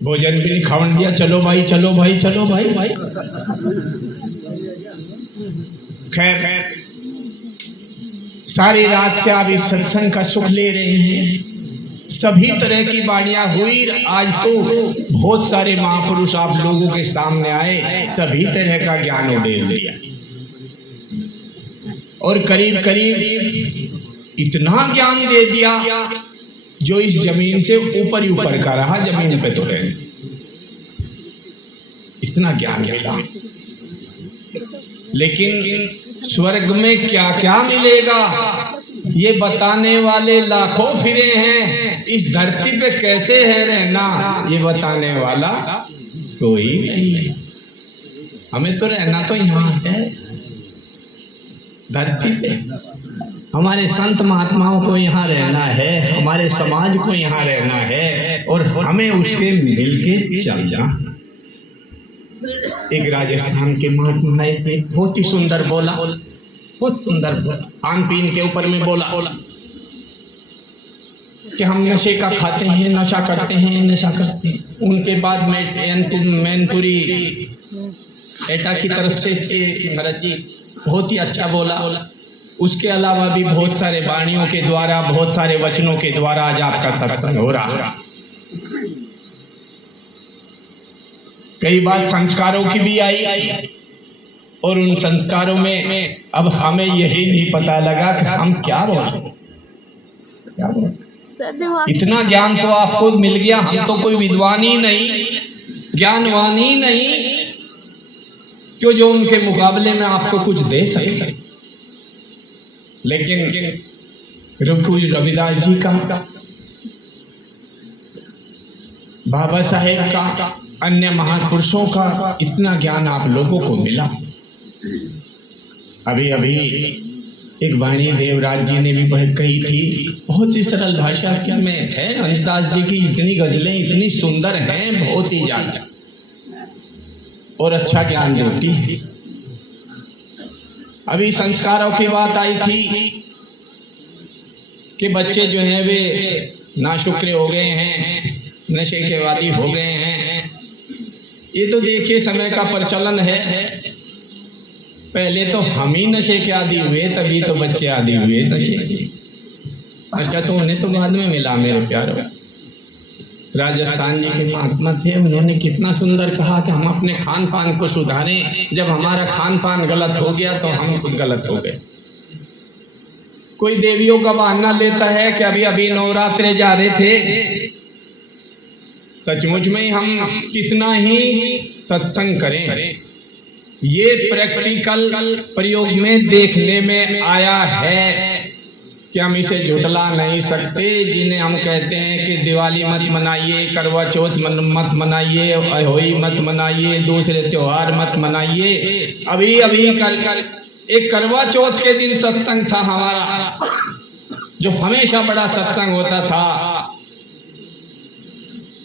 भोजन भी नहीं खावन दिया, चलो भाई चलो भाई चलो भाई भाई। खैर सारी रात से आप इस सत्संग का सुख ले रहे हैं, सभी तरह की वाणियां हुई। आज तो बहुत सारे महापुरुष आप लोगों के सामने आए, सभी तरह का ज्ञान उड़ेल दिया और करीब करीब इतना ज्ञान दे दिया जो इस जमीन से ऊपर ही ऊपर का रहा, जमीन पे तो रहे। इतना ज्ञान मिला, लेकिन स्वर्ग में क्या क्या मिलेगा ये बताने वाले लाखों फिरे हैं। इस धरती पे कैसे है रहना ये बताने वाला कोई नहीं है। हमें तो रहना तो यहाँ है धरती पे, हमारे संत महात्माओं को यहाँ रहना है, हमारे समाज को यहाँ रहना है और हमें उसके मिलके चलना। एक राजस्थान के महात्मा आए थे, बहुत ही सुंदर बोला, बहुत सुंदर बोला, खान पीन के ऊपर में बोला कि हम नशे का खाते हैं, नशा करते हैं, नशा करते हैं। उनके बाद में मैनपुरी एटा की तरफ से महाराज जी बहुत ही अच्छा बोला। उसके अलावा भी बहुत सारे वाणियों के द्वारा, बहुत सारे वचनों के द्वारा आज आपका सत्संग हो रहा। कई बात संस्कारों की भी आई और उन संस्कारों में अब हमें यही नहीं पता लगा कि हम क्या बोले। इतना ज्ञान तो आपको मिल गया, हम तो कोई विद्वान ही नहीं, ज्ञानवान ही नहीं, क्यों जो उनके मुकाबले में आपको कुछ दे सके। लेकिन रविदास जी का, बाबा साहेब का, अन्य महापुरुषों का इतना ज्ञान आप लोगों को मिला। अभी अभी एक वाणी देवराज जी ने भी कही थी, बहुत ही सरल भाषा में है। हंसदास जी की इतनी गजलें इतनी सुंदर हैं, बहुत ही ज्यादा, और अच्छा ज्ञान देती है। अभी संस्कारों की बात आई थी कि बच्चे जो हैं वे नाशुक्र हो गए हैं, नशे के वादी हो गए हैं। ये तो देखिए समय का प्रचलन है, पहले तो हम ही नशे के आदी हुए, तभी तो बच्चे आदी हुए नशे के। अच्छा तो उन्हें तो बाद में मिला मेरे प्यारों। राजस्थान जी के महात्मा थे, उन्होंने कितना सुंदर कहा कि हम अपने खान पान को सुधारें। जब हमारा खान पान गलत हो गया तो हम खुद गलत हो गए। कोई देवियों का बहाना लेता है कि अभी अभी नवरात्रे जा रहे थे। सचमुच में हम कितना ही सत्संग करें, ये प्रैक्टिकल प्रयोग में देखने में आया है कि हम इसे झुटला नहीं सकते। जिन्हें हम कहते हैं कि दिवाली मत मनाइए, करवा चौथ मत मनाइए, होली मत मनाइए, दूसरे त्योहार मत मनाइए। अभी अभी कर एक करवा चौथ के दिन सत्संग था हमारा, जो हमेशा बड़ा सत्संग होता था,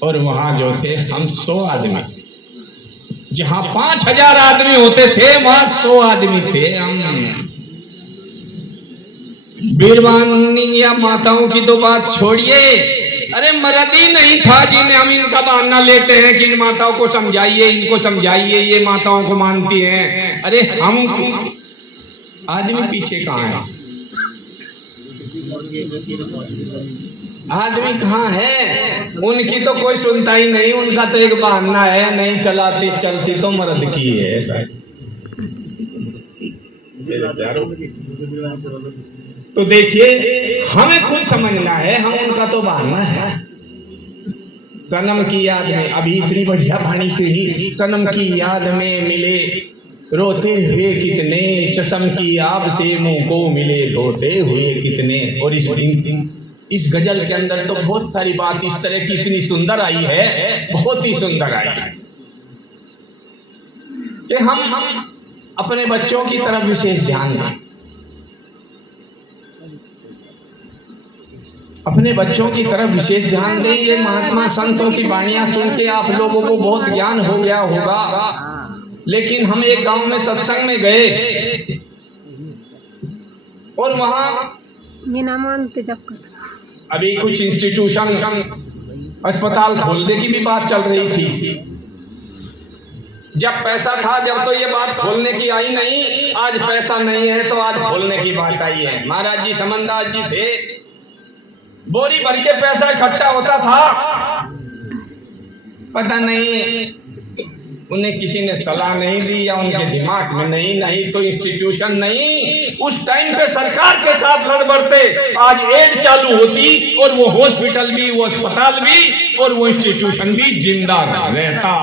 और वहां जो थे हम 100 आदमी, जहां 5000 आदमी होते थे वहां 100 आदमी थे हम। बीरवानी या माताओं की तो बात छोड़िए, अरे मर्द ही नहीं था जिन्हें हम इनका बहाना लेते हैं कि इन माताओं को समझाइए, इनको समझाइए, ये माताओं को मानती हैं। अरे हम आदमी पीछे कहाँ है? आदमी कहाँ है? उनकी तो कोई सुनता ही नहीं, उनका तो एक बहाना है, नहीं चलाती चलती तो मर्द की है। ऐसा तो देखिए हमें खुद समझना है, हम उनका तो बहाना है। सनम की याद में, अभी इतनी बढ़िया वाणी सुनी, सनम की याद में मिले रोते हुए कितने, चशम की आब से मुंह को मिले धोते हुए कितने। और इस गजल के अंदर तो बहुत सारी बात इस तरह की इतनी सुंदर आई है, बहुत ही सुंदर आई है कि हम अपने बच्चों की तरफ विशेष ध्यान दें। अपने बच्चों की तरफ विशेष ध्यान दें। ये महात्मा संतों की वाणियां सुन के आप लोगों को बहुत ज्ञान हो गया होगा, लेकिन हम एक गांव में सत्संग में गए और वहां अभी कुछ इंस्टीट्यूशन अस्पताल खोलने की भी बात चल रही थी। जब पैसा था जब तो ये बात खोलने की आई नहीं, आज पैसा नहीं है तो आज खोलने की बात आई है। महाराज जी समनदास जी थे, बोरी भर के पैसा इकट्ठा होता था, पता नहीं उन्हें किसी ने सलाह नहीं दी या उनके दिमाग में नहीं तो इंस्टीट्यूशन नहीं, उस टाइम पे सरकार के साथ लड़ बढ़ते, आज एड चालू होती और वो हॉस्पिटल भी, वो अस्पताल भी और वो इंस्टीट्यूशन भी जिंदा रहता।